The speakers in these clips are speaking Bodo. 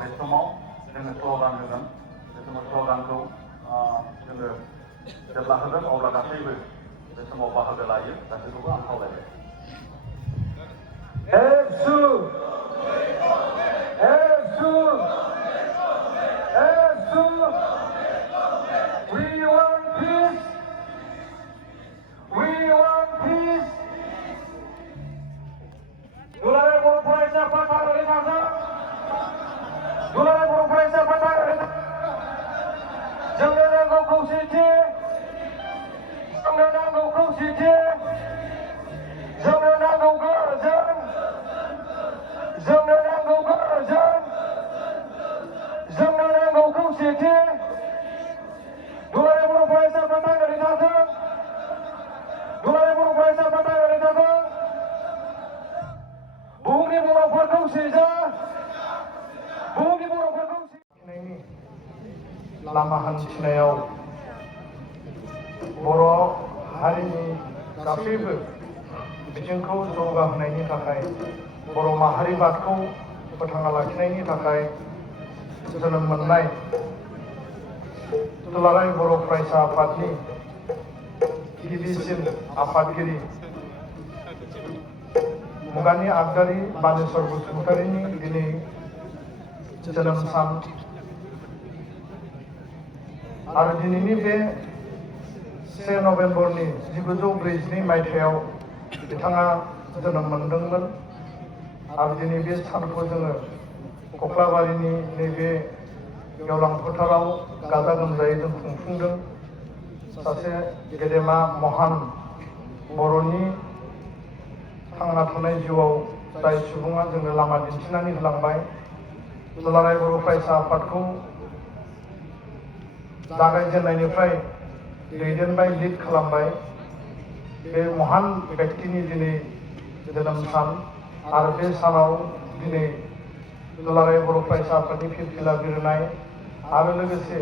बे समाव जोङो स्ल'गान होगोन बे समाव स्ल'गानखौ जोङो जेब्ला होगोन अब्ला गासैबो बे समाव बाहागो लायो गासैखौबो आं खावलायबाय एबसु एबसु एबसु We want peace. We want peace. दुलाराय बर' फरायसा आफादनि थाखाय दुलाराय बर' फरायसा आफादनि जोंनो नांगौ खौसेथि जोंनो नांगौ खौसेथि जोंनो नांगौ गोजोन जोंनो नांगौ गोजोन जोंनो नांगौ खौसेथि दुलाराय बर' फरायसा आफादनि थाखाय दुलाराय बर' फरायसा आफादनि थाखाय बुहुमनि बर'फोरखौ खौसेजा बुहुमनि बर'फोरखौ लामा हान्थिनायाव बर' हारिनि गासैबो बिथिंखौ जौगाहोनायनि थाखाय बर' माहारिबादखौ फोथांना लाखिनायनि थाखाय जोनोम मोननाय दुलाराय बर' फरायसा आफादनि गिबिसिन आफादगिरि मुगानि आगदारि बानेश्वर बसुमतारीनि दिनै जोनोम सान आरो दिनैनि बे 1 नभेम्बरनि 1942 मायथाइयाव बिथाङा जोनोम मोनदोंमोन आरो दिनै बे सानखौ जोङो कक्लाबारिनि नैबे गेवलां फोथाराव गाजा गोमजायै जों खुंफुंदों सासे गेदेमा महान बर'नि थांना थानाय जिउआव जाय सुबुङा जोंनो लामा दिन्थिनानै होलांबाय दुलाराय बर' फरायसा आफादखौ जागायजेननायनिफ्राय दैदेनबाय लिड खालामबाय बे महान व्यक्तिनि दिनै जोनोम सान आरो बे सानाव दिनै दुलाराय बर' फरायसा आफादनि फिरफिला बिरनाय आरो लोगोसे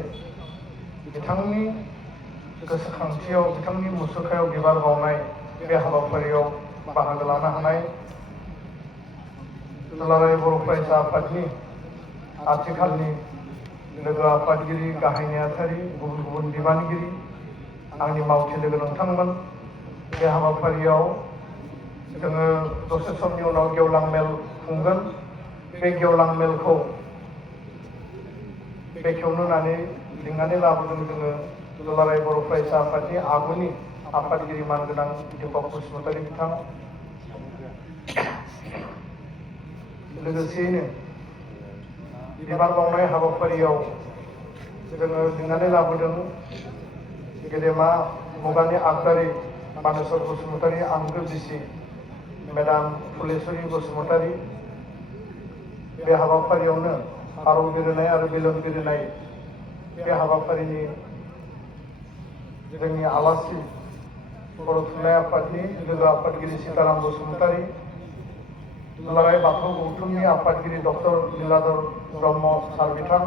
बिथांनि गोसोखांथियाव बिथांनि मुसुखायाव बिबार बावनाय बे हाबाफारियाव बाहागो लानो हानाय दुलाराय बर' फरायसा आफादनि आथिखालनि लोगो आफादगिरि गाहाय नेहाथारि गुबुन गुबुन बिबानगिरि आंनि मावथि लोगो नोंथांमोन बे हाबाफारियाव जोङो दसे समनि उनाव गेवलां मेल खुंगोन बे गेवलां मेलखौ बेखेवनो होननानै लिंनानै लाबोदों जोङो दुलाराय बर' फरायसा आफादनि आगुनि आफादगिरि मानगोनां दीपक बसुमतारी बिथां लोगोसेयैनो बिबार बावनाय हाबाफारियाव जोङो लिंनानै लाबोदों गेदेमा मुगानि आगदारि बानेश्वर बसुमतारी आंगो बिसि मेडाम फुलेश्वरी बसुमतारी बे हाबाफारियावनो फारौ बिरहोनाय आरो बेलुन बिरहोनाय बे हाबाफारिनि जोंनि आलासि बर' थुनलाइ आफादनि लोगो आफादगिरि सीताराम बसुमतारी दुलाराय बाथौ गौथुमनि आफादगिरि डक्टर लीलाधर ब्रह्म सार बिथां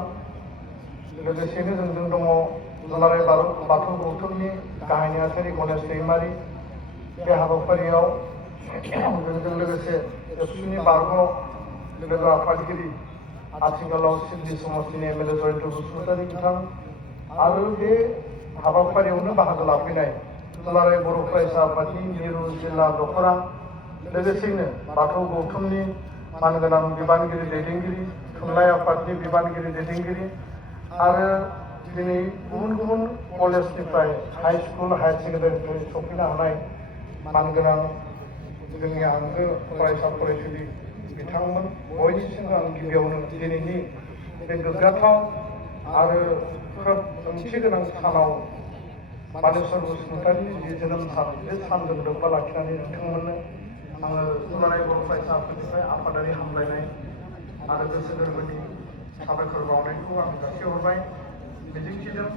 लोगोसेनो जोंजों दङ दुलाराय बाथौ गौथुमनि गाहाय नेहाथारि गणेश दैमारि बे हाबाफारियाव जोंजों लोगोसे एबसुनि बारग' लोगो आफादगिरि आथिखालाव सिडनी समष्टिनि एमएलए जयन्त बसुमतारी बिथां आरो बे हाबाफारियावनो बाहागो लाफैनाय दुलाराय बर' फरायसा आफादनि मिरु जिल्ला दख'रा लोगोसेयैनो बाथौ गौथुमनि मानगोनां बिबानगिरि दैदेनगिरि थुनलाइ आफादनि बिबानगिरि दैदेनगिरि आरो दिनै गुबुन गुबुन कलेजनिफ्राय हाई स्कुल हायार सेकेन्डारिनिफ्राय सफैनो हानाय मानगोनां जोंनि आंगो फरायसा फरायसुलि बिथांमोन बयनिसिमबो आं गिबियावनो दिनैनि बे गोग्गाथाव आरो खोब ओंथि गोनां सानाव बालेश्वर बसुमतारिनि जि जोनोम सान बे सानजों लोब्बा लाखिनानै नोंथांमोननो आङो दुलाराय बर' फरायसा आफादनिफ्राय आफादारि हामलायनाय आरो गोसो गोरबोनि साबायखर बावनायखौ आं जासिहरबाय। मिजिंथिदों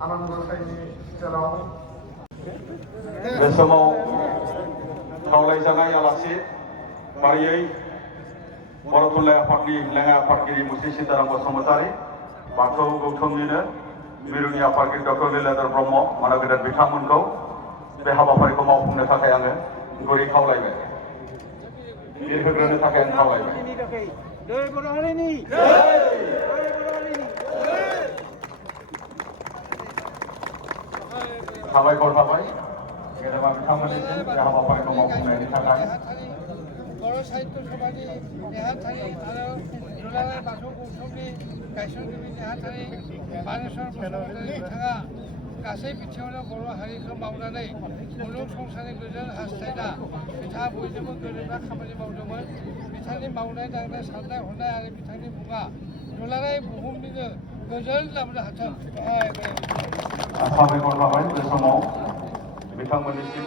आनान गसाइनि सेराव बे समाव खावलायजानाय आलासि फारियै बर' थुनलाइ आफादनि लेङाइ आफादगिरि मुस्रि सीताराम बसुमतारी, बाथौ गौथुमनिनो मिरुनि आफादगिरि डक्टर लीलाधर ब्रह्म मानव गेदेर बिथांमोनखौ बे हाबाफारिखौ मावफुंनो थाखाय आङो गुरै खावलायबाय। बिर होग्रोनो थाखाय आं खावलायबाय। साबायखर थाबाय गेदेमा बिथांमोननिसिम बे हाबाफारिखौ मावफुंनायनि थाखाय। बर' साहित्य सभानि नेहाथारि आरो दुलाराय बाथौ गौथुमनि गायसनगिरि नेहाथारि बालेश्वर बसुमतारी बिथाङा गासै बिथिङावनो बर' हारिखौ मावनानै मुलुग संसारनि गोजोन हास्थायना बिथाङा बयजोंबो गोरोबना खामानि मावदोंमोन। बिथांनि मावनाय दांनाय साननाय हनाय आरो बिथांनि मुङा दुलाराय बुहुमनिनो गोजोन लाबोनो हाथों। साबायखर थाबाय बे समाव बिथांमोननिसिम।